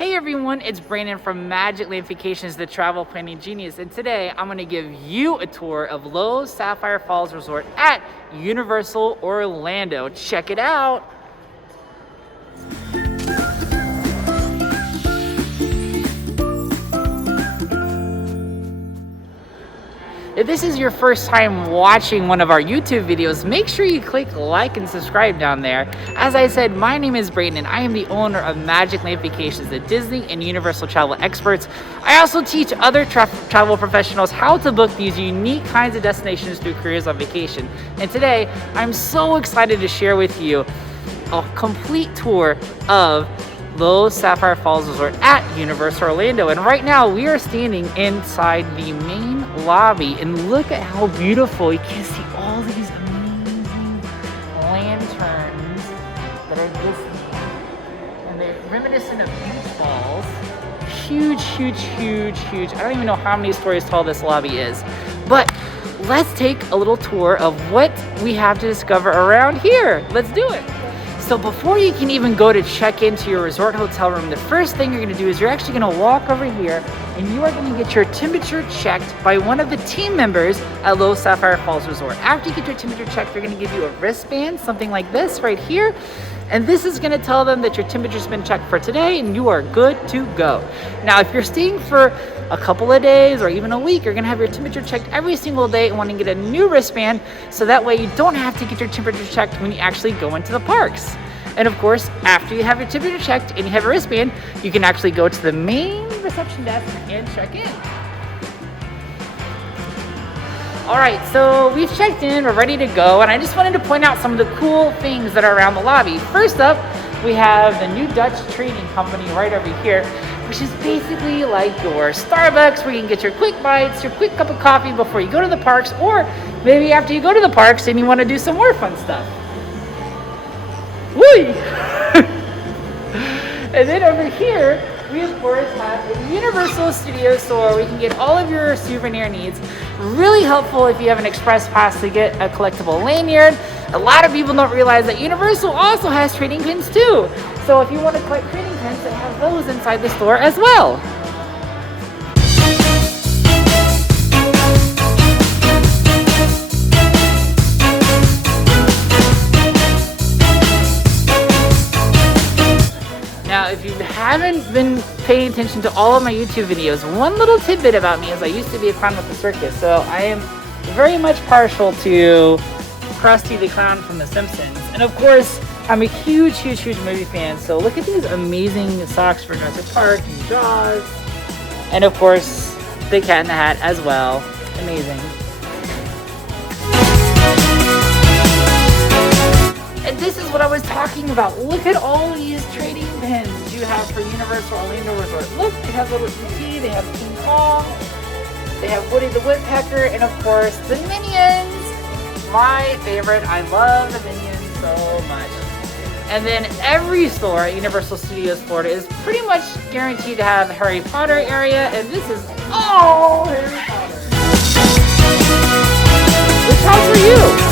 Hey everyone, it's Brandon from Magic Land Vacations, the travel planning genius, and today I'm going to give you a tour of Loews Sapphire Falls Resort at Universal Orlando. Check it out. If this is your first time watching one of our YouTube videos, make sure you click like and subscribe down there. As I said, my name is Brayden. I am the owner of Magic Land Vacations, the Disney and Universal travel experts. I also teach other travel professionals how to book these unique kinds of destinations through Careers on Vacation. And today, I'm so excited to share with you a complete tour of Loews Sapphire Falls Resort at Universal Orlando. And right now we are standing inside the main lobby, and look at how beautiful. You can see all these amazing lanterns that are glistening, and they're reminiscent of beach balls. Huge, huge, huge, huge. I don't even know how many stories tall this lobby is, but let's take a little tour of what we have to discover around here. Let's do it. So before you can even go to check into your resort hotel room, the first thing you're going to do is you're actually going to walk over here and you are going to get your temperature checked by one of the team members at Loews Sapphire Falls Resort. After you get your temperature checked, they're going to give you a wristband, something like this right here. And this is going to tell them that your temperature's been checked for today and you are good to go. Now, if you're staying for a couple of days or even a week, you're going to have your temperature checked every single day and want to get a new wristband so that way you don't have to get your temperature checked when you actually go into the parks. And of course, after you have your temperature checked and you have a wristband, you can actually go to the main reception desk and check in. All right, so we've checked in, we're ready to go, and I just wanted to point out some of the cool things that are around the lobby. First up, we have the new Dutch Trading Company right over here, which is basically like your Starbucks, where you can get your quick bites, your quick cup of coffee before you go to the parks, or maybe after you go to the parks and you want to do some more fun stuff. Woo! And then over here, we of course have a Universal Studio store where you can get all of your souvenir needs. Really helpful if you have an express pass to get a collectible lanyard. A lot of people don't realize that Universal also has trading pins too. So if you want to collect trading pins, they have those inside the store as well. Now, if you haven't been paying attention to all of my YouTube videos, one little tidbit about me is I used to be a clown with the circus. So I am very much partial to Krusty the Clown from The Simpsons. And of course, I'm a huge, huge, huge movie fan. So look at these amazing socks for Jurassic Park and Jaws. And of course, the Cat in the Hat as well. Amazing. And this is what I was talking about. Look at all these trading pins you have for Universal Orlando Resort. Look, they have little E.T., they have King Kong, they have Woody the Woodpecker, and of course, the Minions. My favorite. I love the Minions so much. And then every store at Universal Studios Florida is pretty much guaranteed to have a Harry Potter area, and this is all Harry Potter. Which house are you?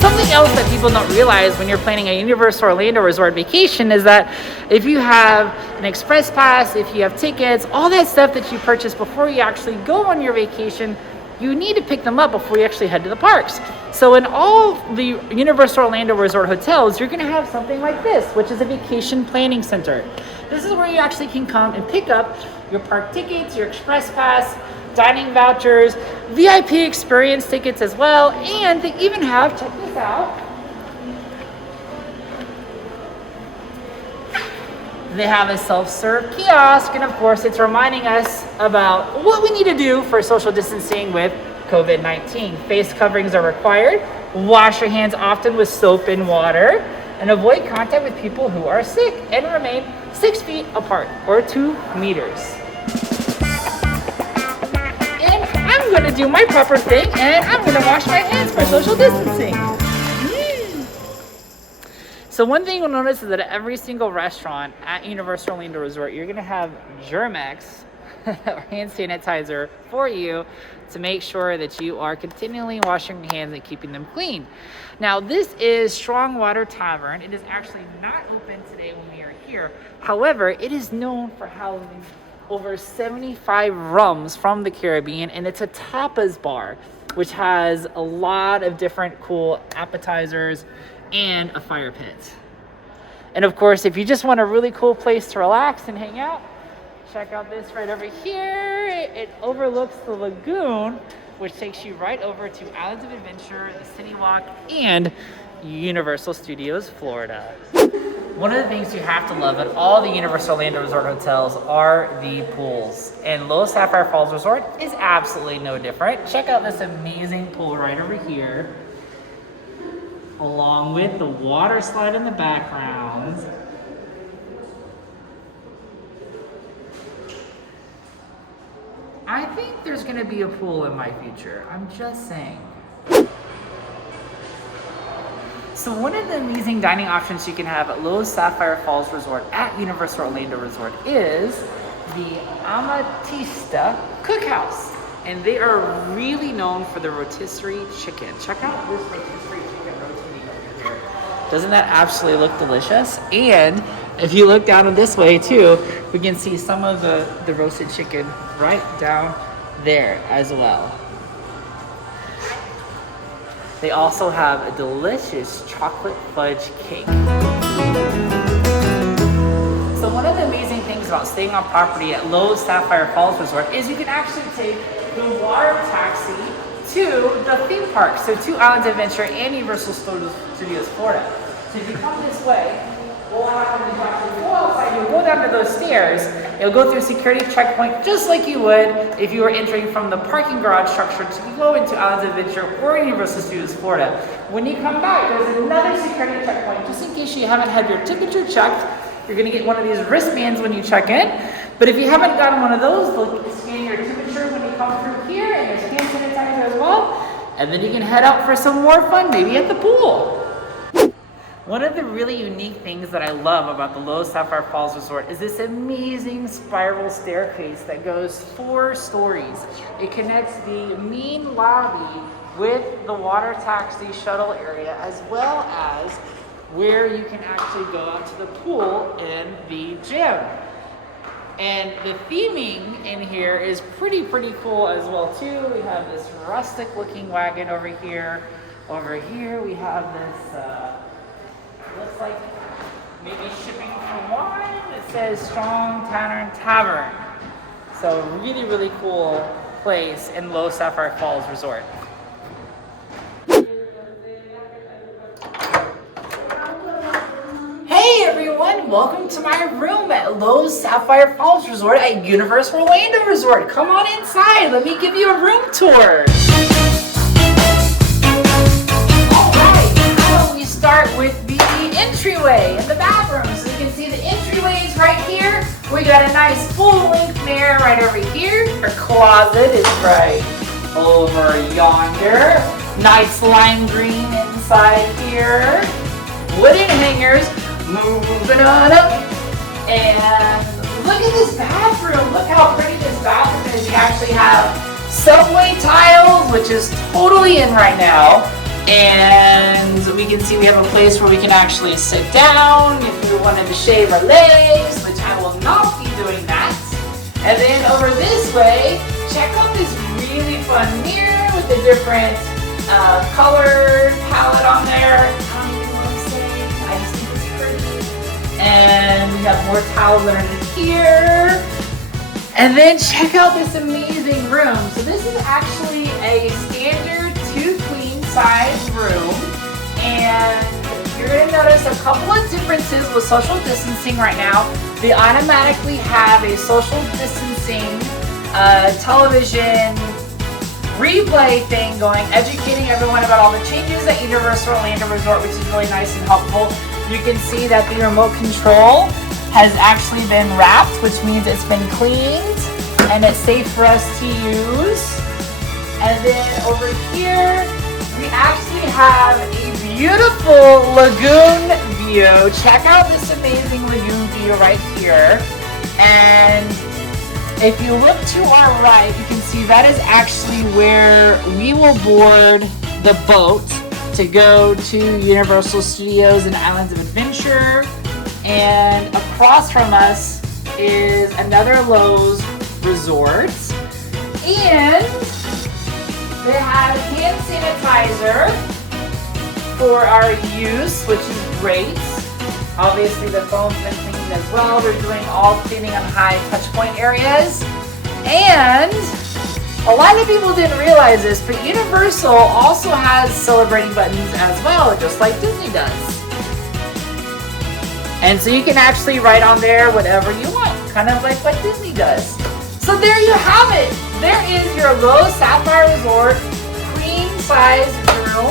Something else that people don't realize when you're planning a Universal Orlando Resort vacation is that if you have an express pass, if you have tickets, all that stuff that you purchase before you actually go on your vacation, you need to pick them up before you actually head to the parks. So in all the Universal Orlando Resort hotels, you're gonna have something like this, which is a vacation planning center. This is where you actually can come and pick up your park tickets, your express pass, dining vouchers, VIP experience tickets as well, and they even have, check this out, they have a self-serve kiosk, and of course it's reminding us about what we need to do for social distancing with COVID-19. Face coverings are required, wash your hands often with soap and water, and avoid contact with people who are sick, and remain 6 feet apart, or 2 meters. I'm going to do my proper thing, and I'm going to wash my hands for social distancing. So one thing you'll notice is that at every single restaurant at Universal Orlando Resort, you're going to have Germ-X or hand sanitizer for you to make sure that you are continually washing your hands and keeping them clean. Now, this is Strongwater Tavern. It is actually not open today when we are here. However, it is known for housing over 75 rums from the Caribbean, and it's a tapas bar, which has a lot of different cool appetizers and a fire pit. And of course, if you just want a really cool place to relax and hang out, check out this right over here. It overlooks the Lagoon, which takes you right over to Islands of Adventure, the City Walk, and Universal Studios Florida. One of the things you have to love at all the Universal Orlando Resort hotels are the pools. And Loews Sapphire Falls Resort is absolutely no different. Check out this amazing pool right over here, along with the water slide in the background. I think there's gonna be a pool in my future. I'm just saying. So one of the amazing dining options you can have at Loews Sapphire Falls Resort at Universal Orlando Resort is the Amatista Cookhouse. And they are really known for the rotisserie chicken. Check out this rotisserie chicken rotating over here. Doesn't that absolutely look delicious? And if you look down this way too, we can see some of the roasted chicken right down there as well. They also have a delicious chocolate fudge cake. So one of the amazing things about staying on property at Loews Sapphire Falls Resort is you can actually take the water taxi to the theme park. So to Islands of Adventure and Universal Studios Florida. So if you come this way, what will happen is you actually go outside, you'll go down to those stairs, you'll go through a security checkpoint just like you would if you were entering from the parking garage structure to go into Islands of Adventure or Universal Studios Florida. When you come back, there's another security checkpoint just in case you haven't had your temperature checked. You're gonna get one of these wristbands when you check in. But if you haven't gotten one of those, they'll scan your temperature when you come through here, and there's hand sanitizer as well. And then you can head out for some more fun, maybe at the pool. One of the really unique things that I love about the Loews Sapphire Falls Resort is this amazing spiral staircase that goes 4 stories. It connects the main lobby with the water taxi shuttle area, as well as where you can actually go out to the pool and the gym. And the theming in here is pretty cool as well too. We have this rustic looking wagon over here. Over here we have this, looks like maybe shipping for wine. It says Strongwater Tavern. So really cool place in Loews Sapphire Falls Resort. Hey everyone, welcome to my room at Loews Sapphire Falls Resort at Universal Orlando Resort. Come on inside, let me give you a room tour. Alright, now we start with the entryway and the bathroom. So you can see the entryways right here. We got a nice full-length mirror right over here. Our closet is right over yonder. Nice lime green inside here. Wooden hangers. Moving on up, and look at this bathroom. Look how pretty this bathroom is. You actually have subway tiles, which is totally in right now, and we can see we have a place where we can actually sit down if we wanted to shave our legs, which I will not be doing that. And then over this way, check out this really fun mirror with the different color palette on there. And we have more towels underneath here. And then check out this amazing room. So this is actually a standard 2 queen size room. And you're gonna notice a couple of differences with social distancing right now. They automatically have a social distancing television replay thing going, educating everyone about all the changes at Universal Orlando Resort, which is really nice and helpful. You can see that the remote control has actually been wrapped, which means it's been cleaned and it's safe for us to use. And then over here, we actually have a beautiful lagoon view. Check out this amazing lagoon view right here. And If you look to our right, you can see that is actually where we will board the boat to go to Universal Studios and Islands of Adventure. And across from us is another Loews Resort. And they have hand sanitizer for our use, which is great. Obviously the phone's been cleaned as well. We're doing all cleaning on high touch point areas. And a lot of people didn't realize this, but Universal also has celebrating buttons as well, just like Disney does. And so you can actually write on there whatever you want, kind of like what Disney does. So there you have it. There is your Loews Sapphire Resort queen size room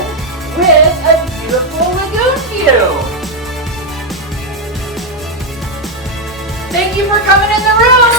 with a beautiful lagoon view. Thank you for coming in the room.